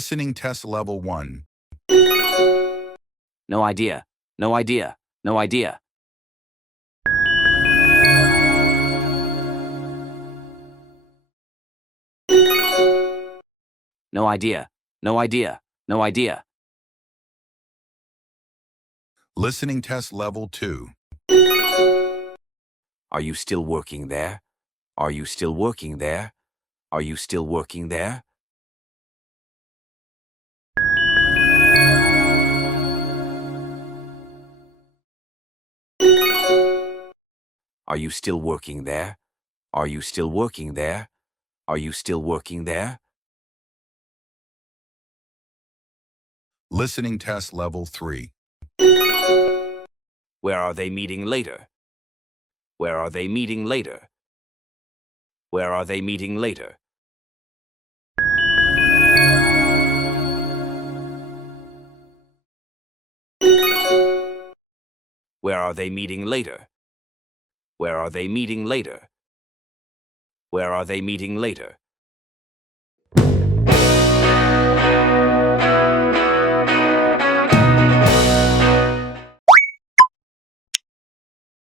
Listening test level 1. No idea. No idea. No idea. No idea. No idea. No idea. Listening test level 2. Are you still working there? Are you still working there? Are you still working there? Are you still working there? Are you still working there? Are you still working there? Listening test level 3. Where are they meeting later? Where are they meeting later? Where are they meeting later? Where are they meeting later? Where are they meeting later? Where are they meeting later?